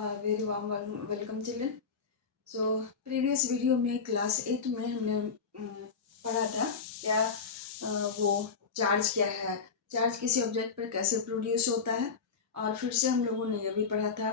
Very warm welcome children. So previous video में class 8 में हमने पढ़ा था क्या वो चार्ज क्या है, चार्ज किसी ऑब्जेक्ट पर कैसे प्रोड्यूस होता है। और फिर से हम लोगों ने ये भी पढ़ा था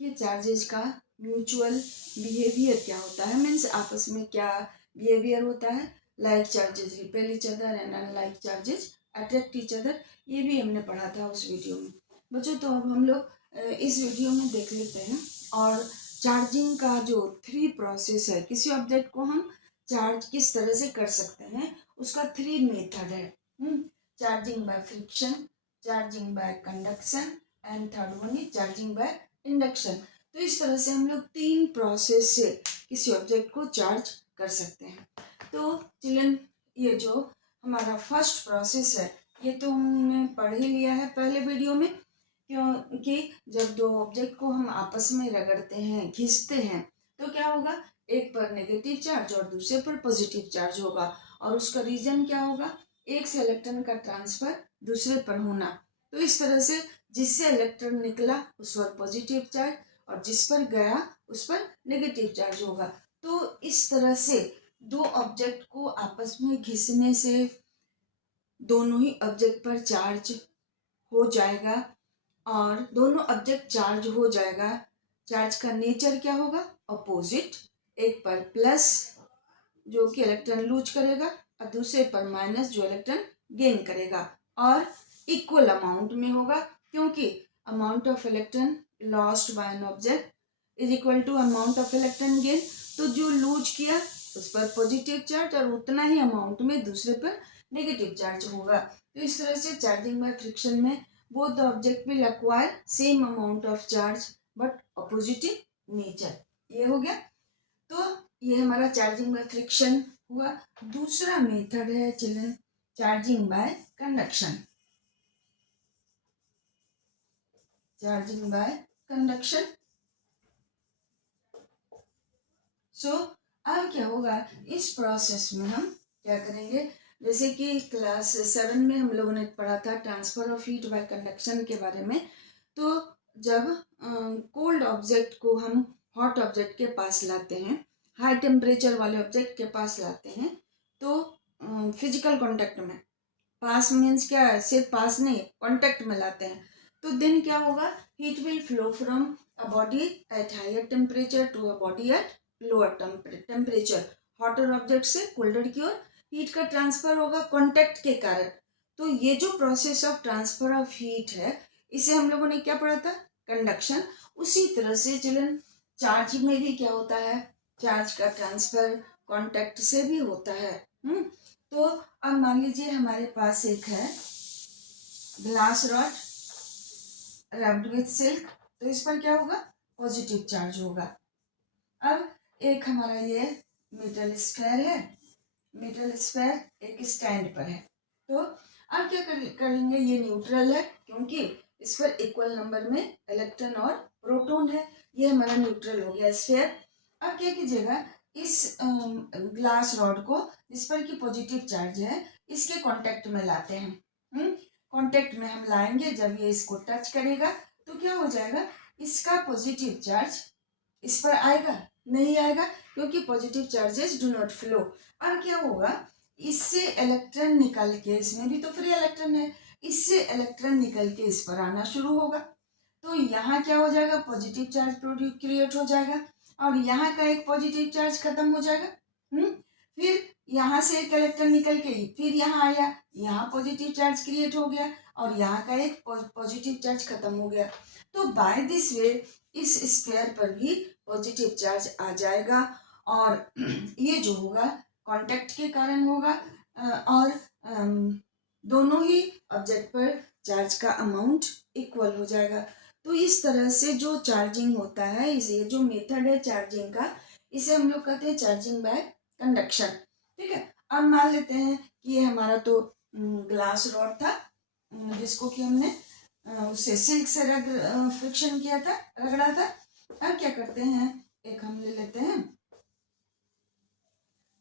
कि चार्जेज का म्यूचुअल बिहेवियर क्या होता है, मीन्स आपस में क्या बिहेवियर होता है। Like charges repel each other and unlike charges attract each other, ये भी हमने पढ़ा था उस वीडियो में बच्चों। तो अब हम लोग इस वीडियो में देख लेते हैं। और चार्जिंग का जो 3 प्रोसेस है, किसी ऑब्जेक्ट को हम चार्ज किस तरह से कर सकते हैं, उसका 3 मेथड है। Charging by friction, charging by conduction and third one is charging by induction. तो इस तरह से हम लोग 3 प्रोसेस से किसी ऑब्जेक्ट को चार्ज कर सकते हैं। तो चिल्ड्रन, ये जो हमारा फर्स्ट प्रोसेस है ये तो हमने पढ़ ही लिया है पहले वीडियो में, क्योंकि जब दो ऑब्जेक्ट को हम आपस में रगड़ते हैं, घिसते हैं, तो क्या होगा, एक पर नेगेटिव चार्ज और दूसरे पर पॉजिटिव चार्ज होगा। और उसका रीजन क्या होगा, एक से इलेक्ट्रॉन का ट्रांसफर दूसरे पर होना। तो इस तरह से जिससे इलेक्ट्रॉन निकला उस पर पॉजिटिव चार्ज और जिस पर गया उस पर नेगेटिव चार्ज होगा। तो इस तरह से दो ऑब्जेक्ट को आपस में घिसने से दोनों ही ऑब्जेक्ट पर चार्ज हो जाएगा। और दोनों ऑब्जेक्ट चार्ज हो जाएगा, चार्ज का नेचर क्या होगा, अपोजिट। एक पर प्लस जो कि इलेक्ट्रॉन लूज करेगा और दूसरे पर माइनस जो इलेक्ट्रॉन गेन करेगा। और इक्वल अमाउंट में होगा, क्योंकि amount of electron lost by an object is equal to amount of electron gain. तो जो लूज किया उस पर पॉजिटिव चार्ज और उतना ही अमाउंट में दूसरे पर नेगेटिव चार्ज होगा। तो इस तरह से चार्जिंग बाय फ्रिक्शन में both the object will acquire same amount of charge but opposite nature। ये हो गया। तो ये हमारा चार्जिंग बाय फ्रिक्शन हुआ। दूसरा मेथड है children charging by conduction. Charging by conduction. So अब क्या होगा, इस प्रोसेस में हम क्या करेंगे, जैसे कि क्लास 7 में हम लोगों ने पढ़ा था transfer of heat bye conduction के बारे में। तो जब कोल्ड ऑब्जेक्ट को हम हॉट ऑब्जेक्ट के पास लाते हैं, हाई टेम्परेचर वाले ऑब्जेक्ट के पास लाते हैं, तो फिजिकल कांटेक्ट में, पास मीन्स क्या है, सिर्फ पास नहीं, कांटेक्ट में लाते हैं, तो देन क्या होगा, heat will flow from a body at higher temperature to a body at lower temperature. Hotter object से कोल्डर की ओर हीट का ट्रांसफर होगा कांटेक्ट के कारण। तो ये जो process of transfer of heat है, इसे हम लोगों ने क्या पढ़ा था, कंडक्शन। उसी तरह से चिल्ड्रन चार्ज में भी क्या होता है, चार्ज का ट्रांसफर कांटेक्ट से भी होता है। तो अब मान लीजिए हमारे पास एक है glass rod rubbed with silk, तो इस पर क्या होगा, पॉजिटिव चार्ज होगा। अब एक हमारा ये मेटल स्क्वायर है, मेटल स्क्वायर एक स्टैंड पर है। तो अब क्या करेंगे, ये न्यूट्रल है क्योंकि इस पर इक्वल नंबर में इलेक्ट्रॉन और प्रोटॉन है, ये हमारा न्यूट्रल हो गया स्फीयर। अब क्या कीजिएगा, इस ग्लास रॉड को जिस पर की पॉजिटिव चार्ज है इसके कांटेक्ट में लाते हैं। कांटेक्ट में हम लाएंगे, जब ये इसको टच करेगा तो क्या हो जाएगा, इसका पॉजिटिव चार्ज इस पर आएगा, नहीं आएगा, क्योंकि positive charges do not flow. अब क्या होगा, इससे इलेक्ट्रॉन निकल के, इसमें भी तो फ्री इलेक्ट्रॉन है, इससे इलेक्ट्रॉन निकल के इस पर आना शुरू होगा। तो यहाँ क्या हो जाएगा, पॉजिटिव चार्ज क्रिएट हो जाएगा और यहाँ का एक पॉजिटिव चार्ज खत्म हो जाएगा। फिर यहाँ से एक इलेक्ट्रॉन निकल के फिर यहाँ आया, यहाँ पॉजिटिव चार्ज क्रिएट हो गया और यहाँ का एक पॉजिटिव चार्ज खत्म हो गया। तो बाय दिस वे इस स्फीयर पर भी पॉजिटिव चार्ज आ जाएगा और ये जो होगा कांटेक्ट के कारण होगा। और दोनों ही ऑब्जेक्ट पर चार्ज का अमाउंट इक्वल हो जाएगा। तो इस तरह से जो चार्जिंग होता है, इसे जो मेथड है चार्जिंग का, इसे हम लोग कहते हैं चार्जिंग बाय कंडक्शन। ठीक है। अब मान लेते हैं कि ये हमारा तो ग्लास रॉड था, जिसको कि हमने उससे सिल्क से फ्रिक्शन किया था, रगड़ा था। अब क्या करते हैं, एक हम ले लेते हैं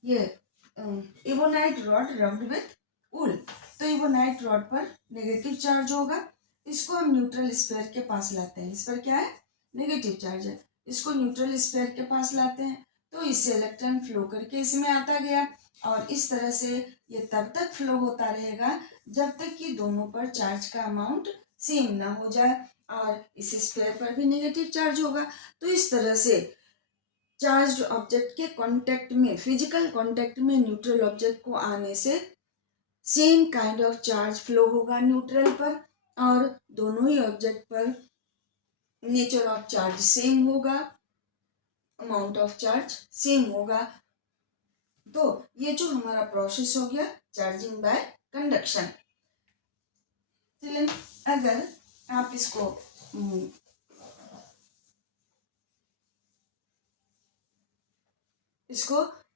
ये इबोनाइट रॉड रब्ड विथ वूल। तो इबोनाइट रॉड पर नेगेटिव चार्ज होगा, इसको हम न्यूट्रल स्फीयर के पास लाते हैं। इस पर क्या है, नेगेटिव चार्ज है, इसको न्यूट्रल स्फीयर के पास लाते हैं तो इससे इलेक्ट्रॉन फ्लो करके इसमें आता गया, और इस तरह से ये तब तक फ्लो होता रहेगा जब तक कि दोनों पर चार्ज का अमाउंट सेम ना हो जाए, और इस स्फीयर पर भी नेगेटिव चार्ज होगा। तो इस तरह से चार्ज ऑब्जेक्ट के कांटेक्ट में, फिजिकल कांटेक्ट में न्यूट्रल ऑब्जेक्ट को आने से same kind of charge flow होगा न्यूट्रल पर, और दोनों ही ऑब्जेक्ट पर नेचर ऑफ चार्ज सेम होगा, अमाउंट ऑफ चार्ज सेम होगा। तो ये जो हमारा प्रोसेस हो गया चार्जिंग बाय कंडक्शन। चलिए अगर आप इसको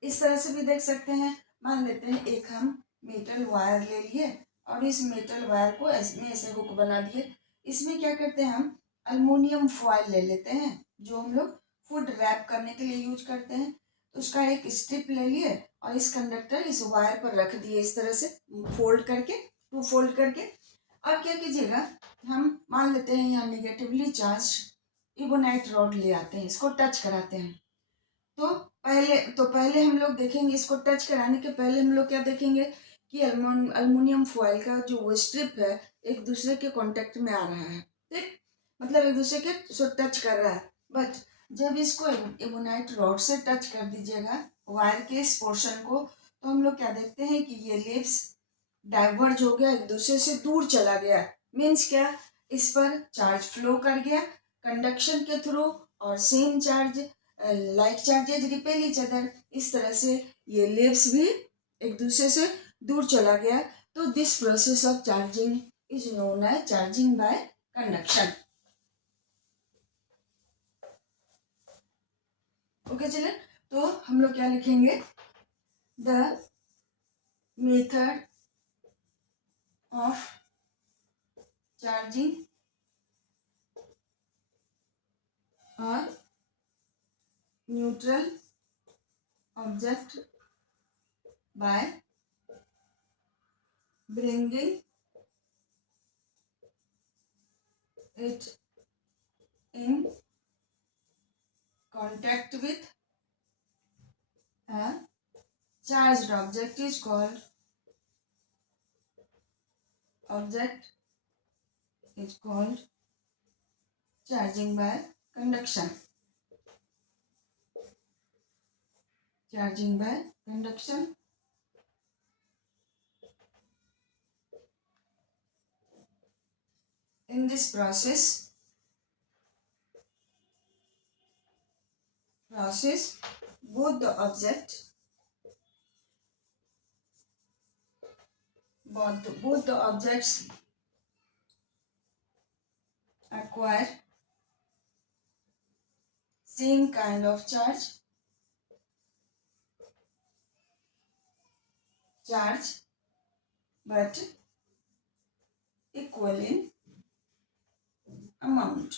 इस तरह से भी देख सकते हैं। मान लेते हैं एक हम मेटल वायर ले लिए और इस मेटल वायर को इसमें ऐसे हुक बना दिए। इसमें क्या करते हैं, हम अल्युमिनियम फॉयल ले लेते हैं जो हम लोग फूड रैप करने के लिए यूज करते हैं। तो उसका एक स्ट्रिप ले लिए और इस कंडक्टर इस वायर पर रख दिए इस तरह से फोल्ड करके, टू फोल्ड करके। अब क्या कीजिएगा, हम मान लेते हैं यहाँ नेगेटिवली चार्ज इबोनाइट रॉड ले आते हैं, इसको टच कराते हैं। तो पहले हम लोग देखेंगे, इसको टच कराने के पहले हम लोग क्या देखेंगे कि अल्युमिनियम फॉयल का जो वो स्ट्रिप है एक दूसरे के कांटेक्ट में आ रहा है, ठीक, मतलब एक दूसरे के सो टच कर रहा है। बट जब इसको एबोनाइट रॉड से टच कर दीजिएगा वायर के इस पोर्शन को, तो हम लोग क्या देखते हैं कि ये लिप्स डाइवर्ज हो गया, एक दूसरे से दूर चला गया। मीन्स क्या, इस पर चार्ज फ्लो कर गया कंडक्शन के थ्रू, और same charge like charges repel each other, इस तरह से ये लेव्स भी एक दूसरे से दूर चला गया। तो this process of charging is known as charging by conduction. Okay चलिए, तो हम लोग क्या लिखेंगे, द मेथड ऑफ चार्जिंग और neutral object by bringing it in contact with a charged object is called charging by conduction. Charging by conduction. In this process both the objects acquire same kind of charge but equal in amount.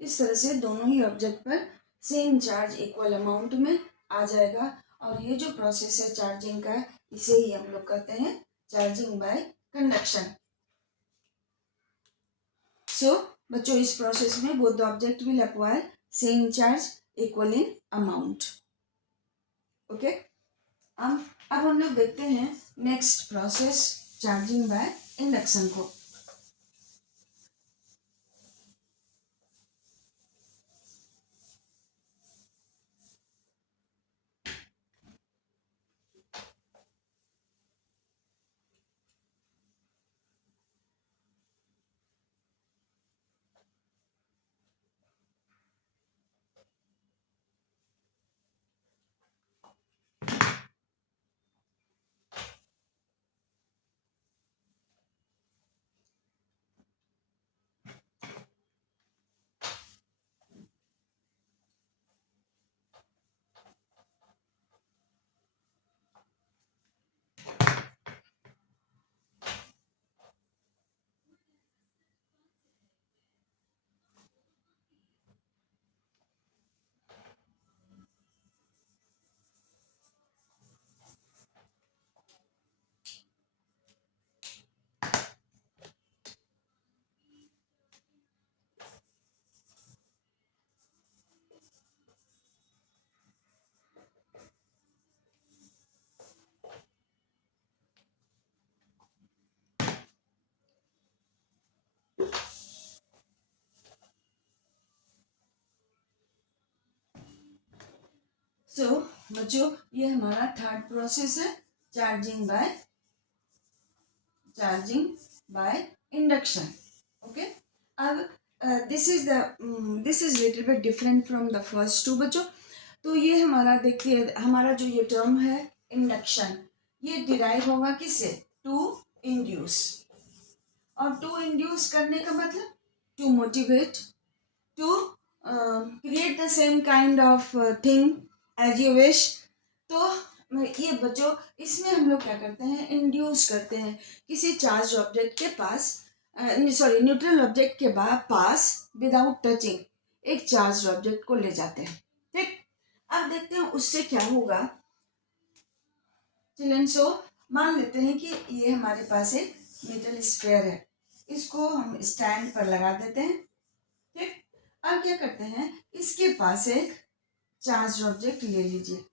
इस तरह से दोनों ही object पर same charge equal amount में आ जाएगा, और ये जो प्रोसेस है चार्जिंग का, इसे ही हम लोग कहते हैं चार्जिंग बाय कंडक्शन। सो बच्चों, इस प्रोसेस में both the object will acquire same charge equal in amount. Okay, अब हम लोग देखते हैं next process charging by induction को। सो बच्चों ये हमारा थर्ड प्रोसेस है, चार्जिंग बाय इंडक्शन. ओके, अब this is little bit different from the first two बच्चों. तो ये हमारा देखिए, हमारा जो ये टर्म है इंडक्शन, ये डिराइव होगा किससे? To induce. और टू इंड्यूस करने का मतलब to motivate, to create the same kind of thing as you wish. तो ये बच्चों, इसमें हम लोग क्या करते हैं? इंड्यूस करते हैं किसी चार्ज ऑब्जेक्ट के पास, सॉरी न्यूट्रल ऑब्जेक्ट के पास विदाउट टचिंग एक चार्ज ऑब्जेक्ट को ले जाते हैं. ठीक, अब देखते हैं उससे क्या होगा. चिल्ड्रन, सो मान लेते हैं कि ये हमारे पास एक मेटल स्फीयर है, इसको हम स्टैंड पर लगा देते हैं. ठीक, अब क्या करते हैं, इसके पास एक चार्ज ऑब्जेक्ट ले लीजिए.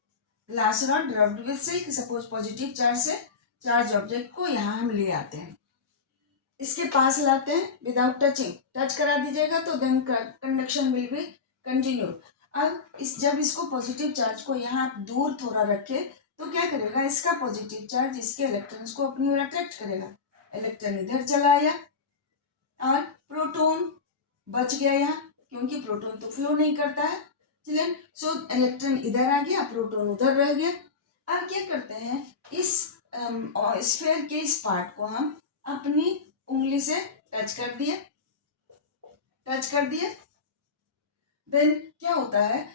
Glass rod rubbed with silk, suppose positive charge से चार्ज ऑब्जेक्ट को यहाँ हम ले आते हैं, इसके पास लाते हैं विदाउट टचिंग. टच करा दीजिएगा तो then conduction will be continue. अब जब इसको पॉजिटिव चार्ज को यहाँ दूर थोड़ा रखे तो क्या करेगा, इसका पॉजिटिव चार्ज इसके इलेक्ट्रॉन्स को अपनी ओर अट्रैक्ट करेगा. इलेक्ट्रॉन इधर चला आया और प्रोटॉन बच गया यहाँ, क्योंकि प्रोटॉन तो फ्लो नहीं करता है. चलिए, सो इलेक्ट्रॉन इधर आ गया, प्रोटॉन उधर रह गया. अब क्या करते हैं, इस स्फीयर के इस पार्ट को हम अपनी उंगली से टच कर दिए. देन क्या होता है,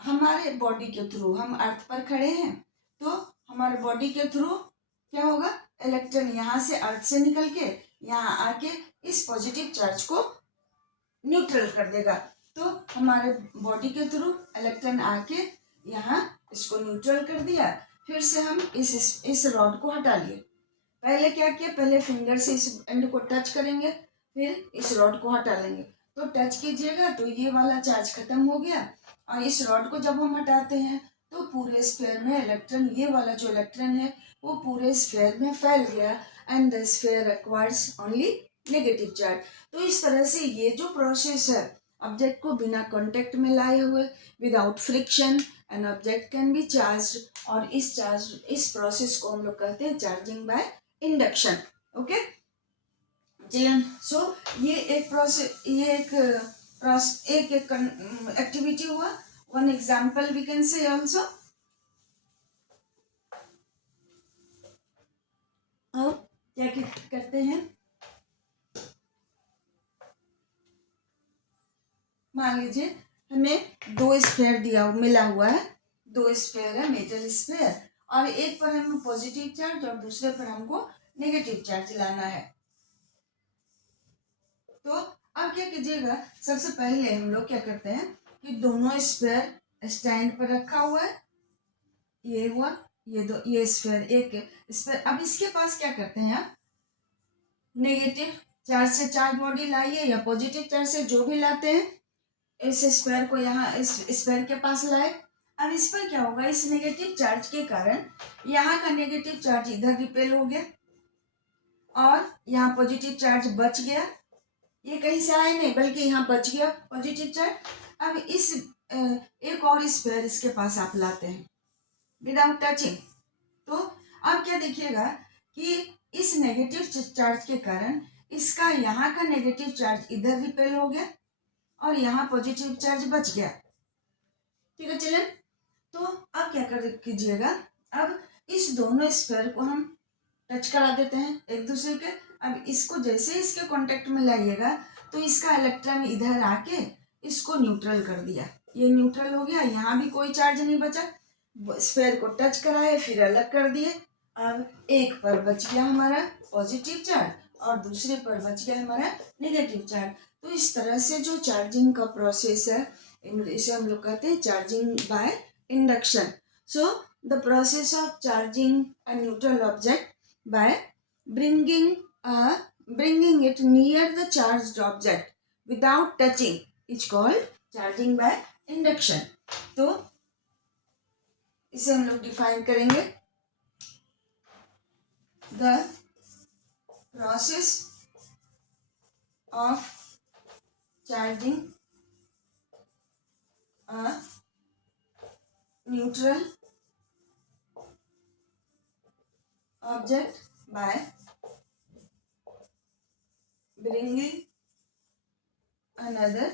हमारे बॉडी के थ्रू, हम अर्थ पर खड़े हैं तो हमारे बॉडी के थ्रू क्या होगा, इलेक्ट्रॉन यहाँ से अर्थ से निकल के यहाँ आके इस पॉजिटिव चार्ज को न्यूट्रल कर देगा. तो हमारे बॉडी के थ्रू इलेक्ट्रॉन आके यहाँ इसको न्यूट्रल कर दिया. फिर से हम इस रॉड को हटा लिए. पहले क्या किया, पहले फिंगर से इस एंड को टच करेंगे, फिर इस रॉड को हटा लेंगे. तो टच कीजिएगा तो ये वाला चार्ज खत्म हो गया, और इस रॉड को जब हम हटाते हैं तो पूरे स्फीयर में इलेक्ट्रॉन, ये वाला जो इलेक्ट्रॉन है वो पूरे स्फीयर में फैल गया, and the sphere acquires only negative charge. तो इस तरह से ये जो प्रोसेस है, ऑब्जेक्ट को बिना कांटेक्ट में लाए हुए, without friction, an object can be charge. और इस प्रोसेस को हम लोग कहते हैं charging by induction. Okay children, so ये एक प्रोसेस, ये एक एक्टिविटी हुआ. One example we can say also. अब क्या करते हैं, मान लीजिए हमें दो स्फीयर मिला हुआ है, दो स्फीयर है, मेटल स्फीयर, और एक पर हमें पॉजिटिव चार्ज और दूसरे पर हमको नेगेटिव चार्ज लाना है. तो अब क्या कीजिएगा, सबसे पहले हम लोग क्या करते हैं कि दोनों स्फीयर स्टैंड पर रखा हुआ है, ये हुआ, ये स्फीयर एक स्फीयर. अब इसके पास क्या करते हैं आप, नेगेटिव चार्ज से चार्ज बॉडी लाइए या पॉजिटिव चार्ज से जो भी लाते हैं, इस स्फीयर को यहाँ इस स्फीयर के पास लाए. अब इस पर क्या होगा, इस नेगेटिव चार्ज के कारण यहाँ का नेगेटिव चार्ज इधर रिपेल हो गया और यहाँ पॉजिटिव चार्ज बच गया. ये कहीं से आया नहीं, बल्कि यहाँ बच गया पॉजिटिव चार्ज. अब इस एक और स्फीयर इसके पास आप लाते हैं विदाउट टचिंग. तो अब क्या देखिएगा कि इस नेगेटिव चार्ज के कारण इसका यहाँ का नेगेटिव चार्ज इधर रिपेल हो गया और यहाँ पॉजिटिव चार्ज बच गया. ठीक है चलिए, तो अब क्या कीजिएगा, अब इस दोनों स्फीयर को हम टच करा देते हैं एक दूसरे के. अब इसको जैसे इसके कांटेक्ट में लाइएगा तो इसका इलेक्ट्रॉन इधर आके इसको न्यूट्रल कर दिया, ये न्यूट्रल हो गया, यहाँ भी कोई चार्ज नहीं बचा. स्फीयर को टच कराए फिर अलग कर दिए. अब एक पर बच गया हमारा पॉजिटिव चार्ज और दूसरे पर बच गया हमारा नेगेटिव चार्ज. तो इस तरह से जो चार्जिंग का प्रोसेस है, इसे हम लोग कहते हैं charging by induction. So the process of charging a neutral object by bringing it near the charged object without touching is called charging by induction. तो इसे हम लोग डिफाइन करेंगे, the process of charging a neutral object by bringing another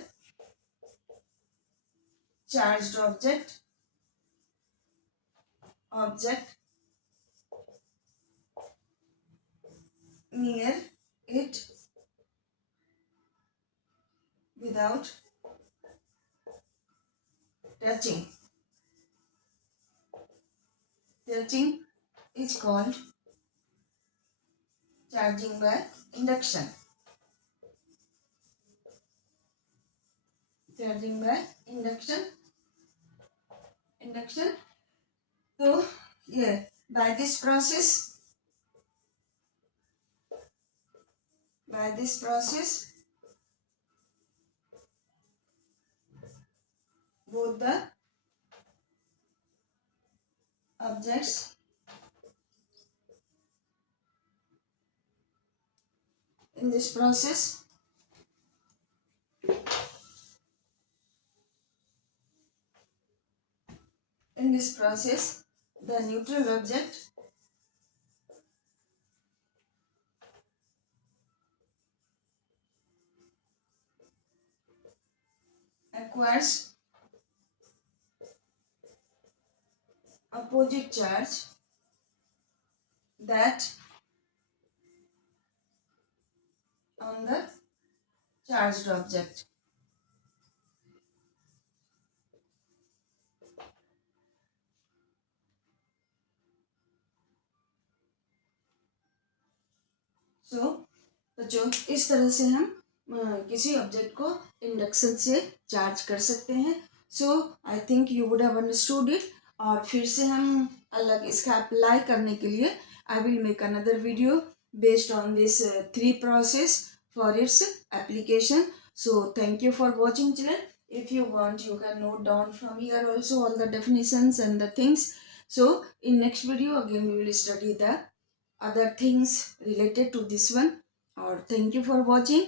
charged object near it without touching. Touching is called charging by induction. Charging by induction. So yeah, by this process both the objects in this process the neutral object acquires opposite charge that on the charged object. So बच्चों इस तरह से हम किसी object को induction से charge कर सकते हैं. So I think you would have understood it. और फिर से हम अलग इसका अप्लाई करने के लिए I will make another video based on this 3 process for its application. So thank you for watching, children. If you want, you can note down from here also all the definitions and the things. So in next video again we will study the other things related to this one. Or thank you for watching.